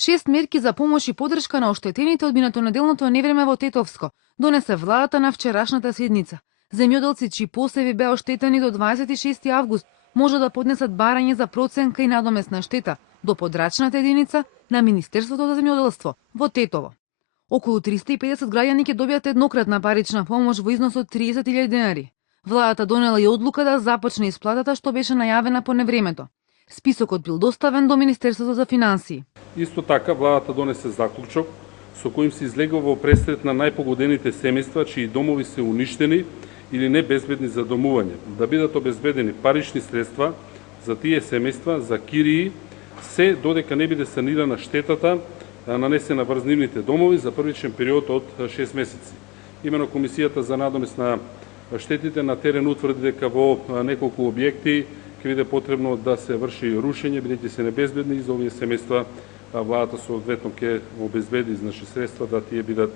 6 мерки за помош и поддршка на оштетените од минатонеделното невреме во Тетовско донесе владата на вчерашната седница. Земјоделци чии посеви беа оштетени до 26 август може да поднесат барање за проценка и надомесна штета до подрачната единица на Министерството за земјоделство во Тетово. Околу 350 граѓани ќе добијат еднократна парична помош во износ од 30.000 денари. Владата донела и одлука да започне исплатата што беше најавена по невремето. Списокот бил доставен до Министерството за финансии. Исто така, владата донесе заклучок со којим се излегува во пресрет на најпогодените семејства чии домови се уништени или небезбедни за домување, да бидат обезбедени парични средства за тие семејства за кирии, се додека не биде санирана штетата нанесена врз нивните домови за првичен период од 6 месеци. Имено Комисијата за надомест на штетите на терен утврди дека во неколку објекти ќе биде потребно да се врши рушење, бидејќи се небезбедни и за овие семејства владата соодветно ќе обезбеди средства да тие бидат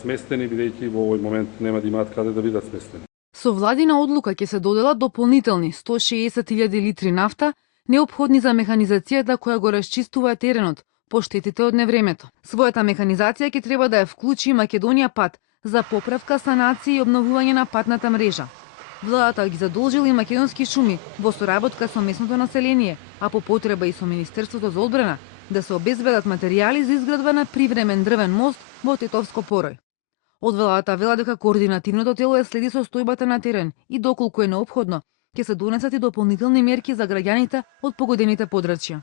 сместени, бидејќи во овој момент нема да имаат каде да бидат сместени. Со владина одлука ќе се доделат дополнителни 160.000 литри нафта, неопходни за механизацијата која го расчистува теренот по штетите од невремето. Својата механизација ќе треба да ја вклучи Македонија пат за поправка, санација и обновување на патната мрежа. Владата ги задолжила и Македонски шуми во соработка со местното население, а по потреба и со Министерството за одбрана, да се обезбедат материјали за изградба на привремен дрвен мост во Тетовско порој. Од владата вела дека координативното тело ја следи состојбата на терен и доколку е неопходно, ќе се донесат и дополнителни мерки за граѓаните од погодените подрачја.